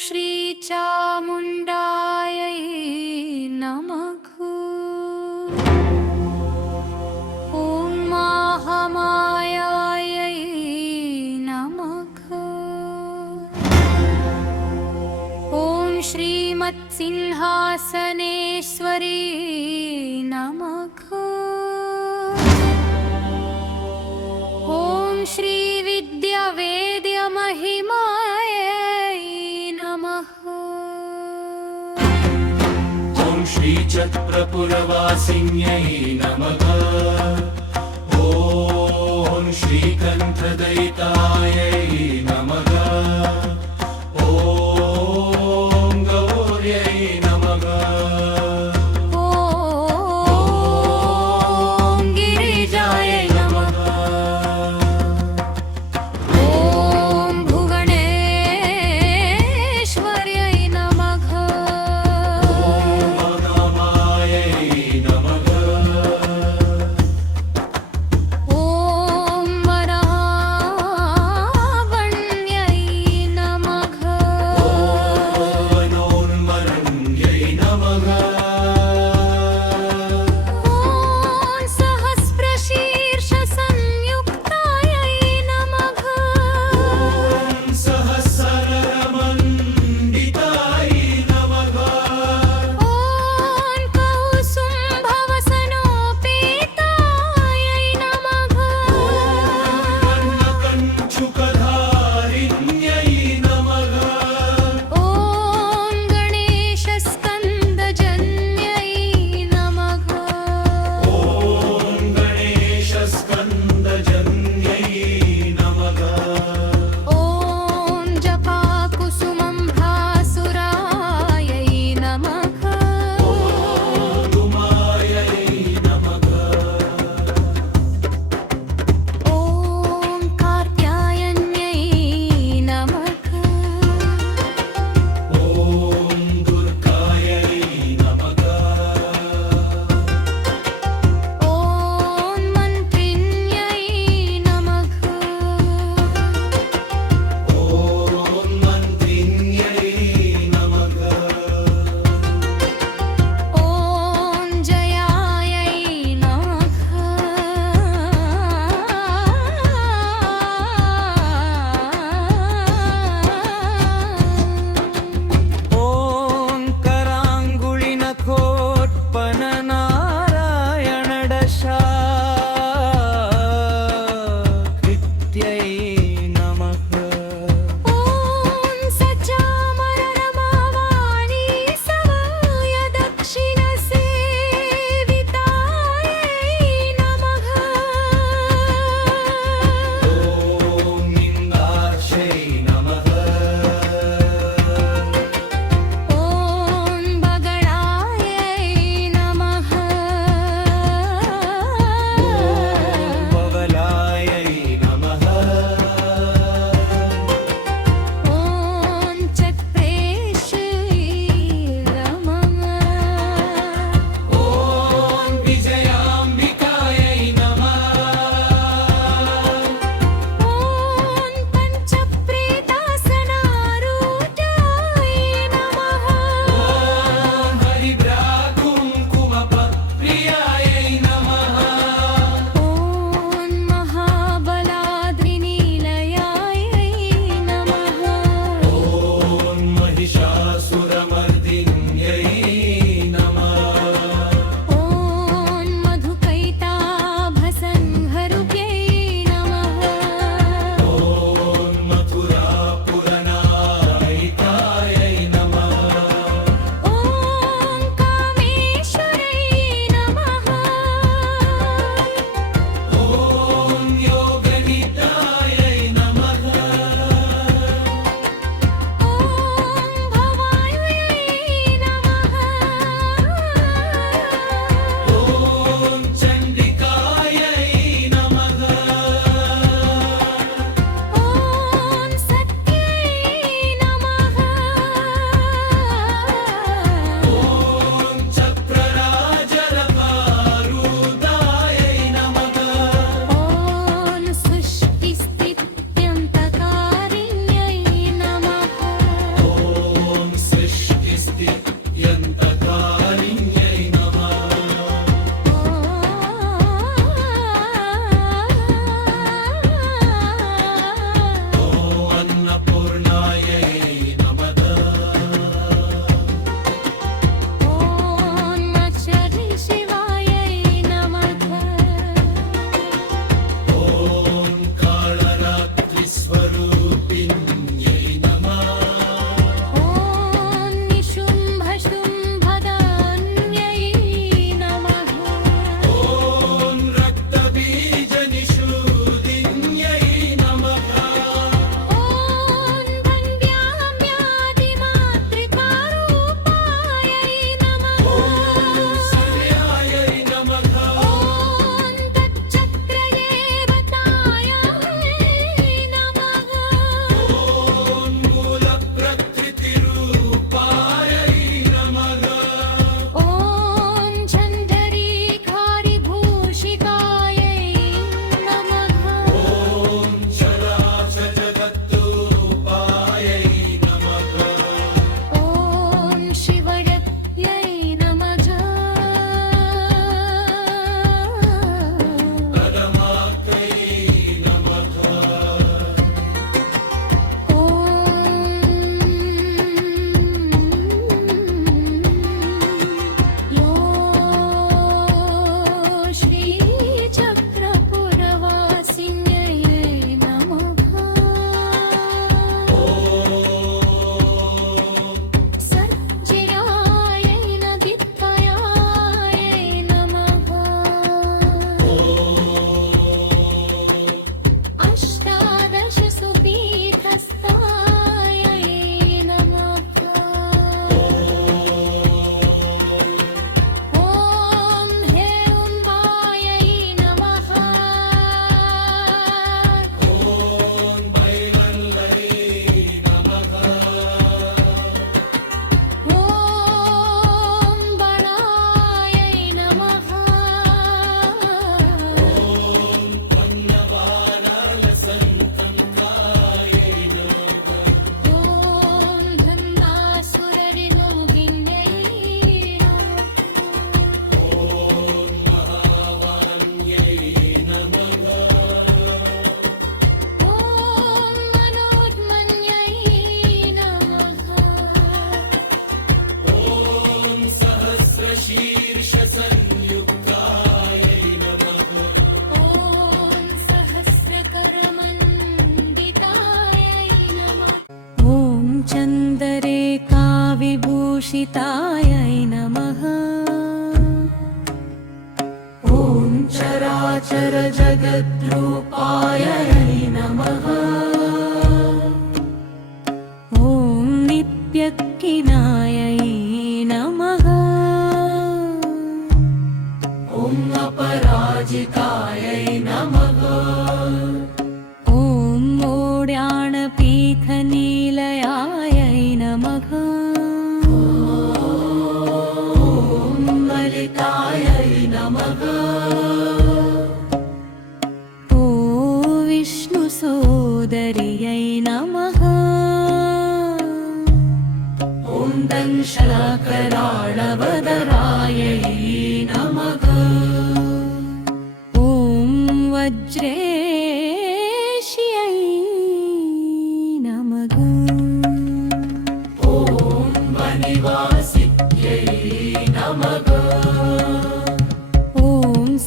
श्रीचामुण्डायै नमः। ॐ महामायायै नमः। ॐ श्रीमत्सिंहासनेश्वरी नमः। ॐ श्रीविद्यावेद्यमहिमायै नमः। ॐ श्रीचक्रपुरवासिन्यै नमः। ॐ श्रीकण्ठदयितायै नमः। ॐ गौर्यै नमः। ॐ गिरिजायै नमः। ॐ भुवनेश्वर्यै नमः। महामायै नमः। ॐ वरावण्यै चन्द्ररेखाविभूषितायै नमः ॐ चराचरजगद्रूपायै नमः ॐ नित्यक्किनायै नमः ॐ अपराजितायै नमः ॐ मोड्याणपीठनीलयायै नमः ॐ ललितायै नमः ॐ विष्णुसोदर्यै नमः ॐ दंशलकराळवदरायै नमः ॐ वज्रेश्यै नमः ॐ वनिवासिक्यै नमः ॐ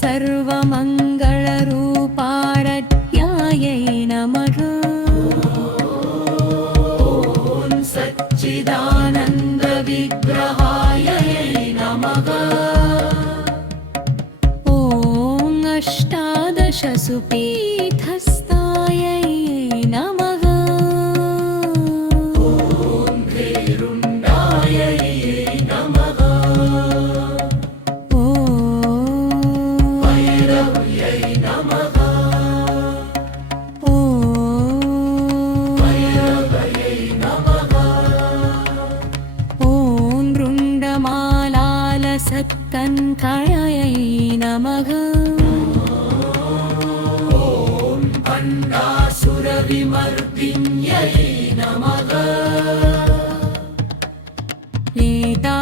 सर्वमङ्गलरूपारत्यायै नमः ॐ सच्चिदानन्दविग्रहायै नमः ॐ अष्टादशसुपीठस्थायै नमः ॐ भेरुण्डायै नमः ॐ भैरव्यै नमः ॐ भैरवयै नमः ॐ रुण्डमालालसत्कङ्कणयै नमः ॐ भण्डासुरविमर्दिन्यै नमः लीता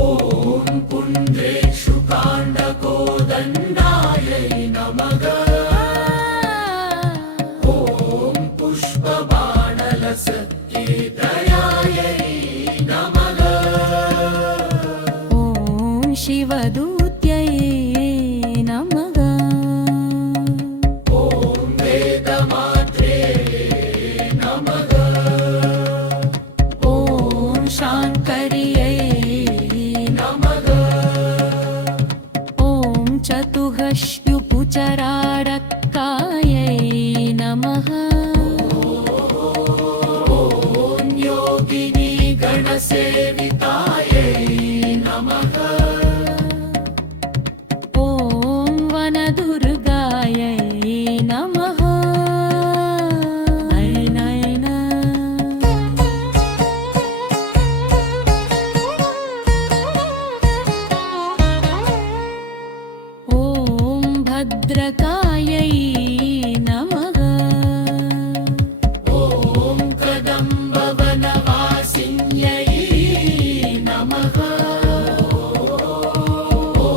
ॐ पुण्ड्रेक्षुकाण्डकोदण्डायै नमः ॐ पुष्पबाणलसत्केतयायै नमः ॐ शिवदूत्यै नमः ॐ वेदमात्रे नमः ॐ शाङ्कर्यै नमः ॐ चतुःश्युपुचरारक्कायै नमः ॐ योगिनी गणसेवितायै नमः ॐ वनदुर्गायै नमः नयनयन ॐ भद्रकायै नमः ॐ कदम्बवनवासिन्यै नमः ॐ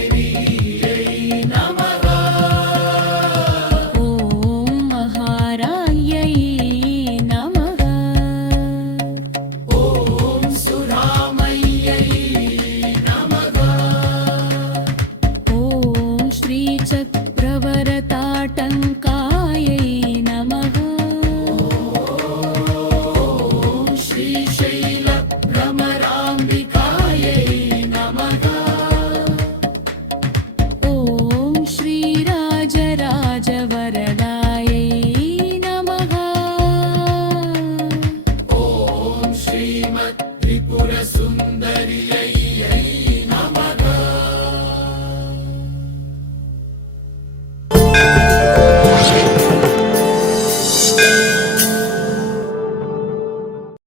चण्डमुण्डशिरश्चेतिर्यै नमः ॐ महारायै नमः ॐ सुरामय्यै नमः ॐ श्रीचक्रवरताटङ्कायै नमः ॐ श्रीशैलभ्रमराम्बिकायै नमः ॐ श्रीराजराजवरदायै नमः ॐ श्रीमत्त्रिपुरसुन्दर्यै